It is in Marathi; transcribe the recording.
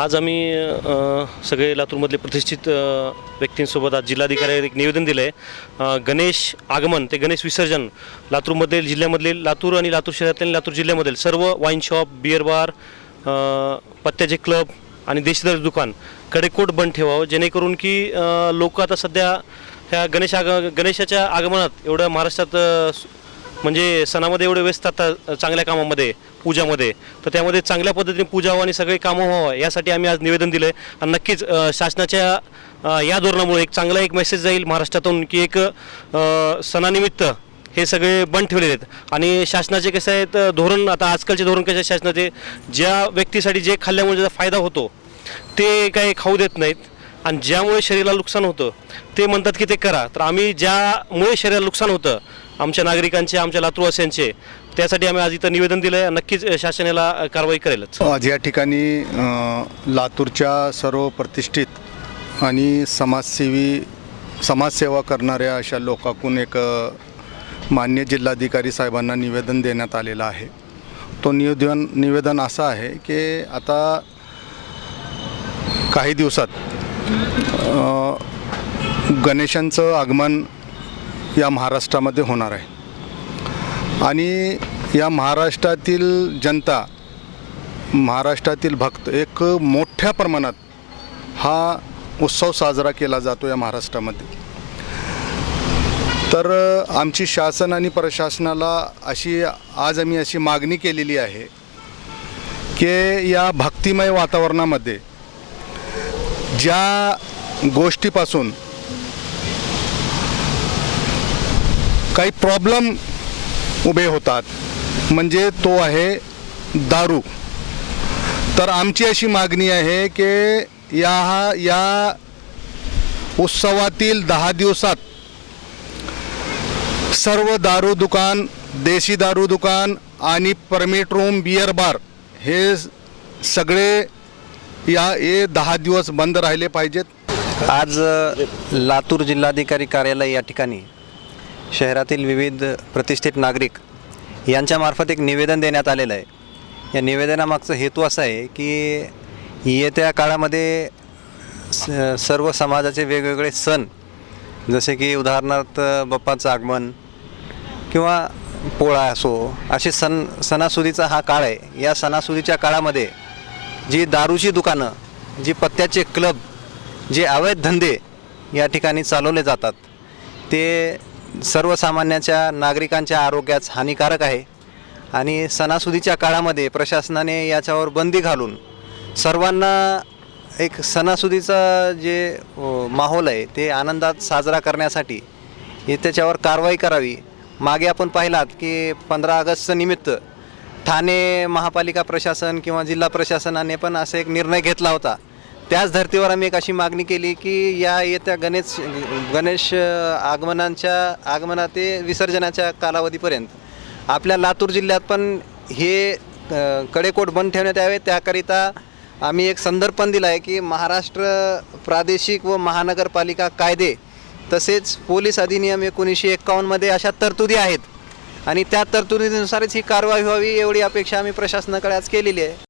आज आम्ही सगळे लातूरमधले प्रतिष्ठित व्यक्तींसोबत आज जिल्हाधिकाऱ्यांनी एक निवेदन दिलं आहे गणेश आगमन ते गणेश विसर्जन लातूरमधील जिल्ह्यामधले लातूर आणि लातूर शहरातील आणि लातूर जिल्ह्यामधील सर्व वाईन शॉप बिअर बार पत्त्याचे क्लब आणि देशदर दुकान कडेकोट बंद ठेवावं जेणेकरून की लोक आता सध्या ह्या गणेश आग गणेशाच्या आगमनात एवढ्या महाराष्ट्रात म्हणजे सणामध्ये एवढे व्यस्त आता चांगल्या कामामध्ये पूजामध्ये. तर त्यामध्ये चांगल्या पद्धतीने पूजा व्हावं आणि सगळे कामं व्हावं यासाठी आम्ही आज निवेदन दिलं आहे आणि नक्कीच शासनाच्या या धोरणामुळे एक चांगला एक मेसेज जाईल महाराष्ट्रातून की एक सणानिमित्त हे सगळे बंद ठेवलेले आहेत. आणि शासनाचे कसं आहेत धोरण आता आजकालचे धोरण कसे आहे शासनाचे ज्या व्यक्तीसाठी जे खाल्ल्यामुळे ज्याचा फायदा होतो ते काही खाऊ देत नाहीत. आणि ज्यामुळे शरीराला नुकसान होतं ते म्हणतात की ते करा. तर आम्ही ज्यामुळे शरीराला नुकसान होतं आमच्या नागरिकांचे आमच्या लातूरवासियांचे त्यासाठी आम्ही आज इथं निवेदन दिलं आहे नक्कीच शासन याला कारवाई करेलच. हो, आज या ठिकाणी लातूरच्या सर्व प्रतिष्ठित आणि समाजसेवी समाजसेवा करणाऱ्या अशा लोकाकून एक मान्य जिल्हाधिकारी साहेबांना निवेदन देण्यात आलेलं आहे. तो निवेदन निवेदन असं आहे की आता काही दिवसात गणेशांचं आगमन या महाराष्ट्रामध्ये होणार आहे. आणि या महाराष्ट्रातील जनता महाराष्ट्रातील भक्त एक मोठ्या प्रमाणात हा उत्सव साजरा केला जातो या महाराष्ट्रामध्ये. तर आमची शासन आणि प्रशासनाला अशी आज आम्ही अशी मागणी केलेली आहे की या भक्तिमय वातावरणामध्ये ज्या गोष्टीपासून काही प्रॉब्लेम उभे होतात. म्हणजे तो आहे दारू. तर आमची अशी मागणी आहे की या या उत्सवातील दहा दिवसात सर्व दारू दुकान देशी दारू दुकान आणि परमिट रूम बियर बार हे सगळे या हे दहा दिवस बंद राहिले पाहिजेत. आज लातूर जिल्हाधिकारी कार्यालय या ठिकाणी शहरातील विविध प्रतिष्ठित नागरिक यांच्यामार्फत एक निवेदन देण्यात आलेलं आहे. या निवेदनामागचा हेतू असा आहे की येत्या काळामध्ये स- सर्व समाजाचे वेगवेगळे सण जसे की उदाहरणार्थ बाप्पाचं आगमन किंवा पोळा असो असे सण सणासुदीचा हा काळ आहे. या सणासुदीच्या काळामध्ये जी दारूची दुकानं जी पत्त्याचे क्लब जे अवैध धंदे या ठिकाणी चालवले जातात ते सर्वसामान्याच्या नागरिकांच्या आरोग्यास हानिकारक आहे. आणि सणासुदीच्या काळामध्ये प्रशासनाने याच्यावर बंदी घालून सर्वांना एक सणासुदीचा जे माहोल आहे ते आनंदात साजरा करण्यासाठी हे त्याच्यावर कारवाई करावी. मागे आपण पाहिलात की पंधरा ऑगस्टचं निमित्त ठाणे महापालिका प्रशासन किंवा जिल्हा प्रशासनाने पण असा एक निर्णय घेतला होता. त्याच धर्तीवर आम्ही एक अशी मागणी केली की या येत्या गणेश गणेश आगमनांच्या आगमना ते विसर्जनाच्या कालावधीपर्यंत आपल्या लातूर जिल्ह्यात पण हे कडेकोट बंद ठेवण्यात यावे. त्याकरिता आम्ही एक संदर्भ पण दिला आहे की महाराष्ट्र प्रादेशिक व महानगरपालिका कायदे तसेच पोलीस अधिनियम एकोणीसशे एक्कावन्नमध्ये अशा तरतुदी आहेत. आणि त्या तरतुदीनुसारच ही कारवाई व्हावी एवढी अपेक्षा आम्ही प्रशासनाकडे आज केलेली आहे.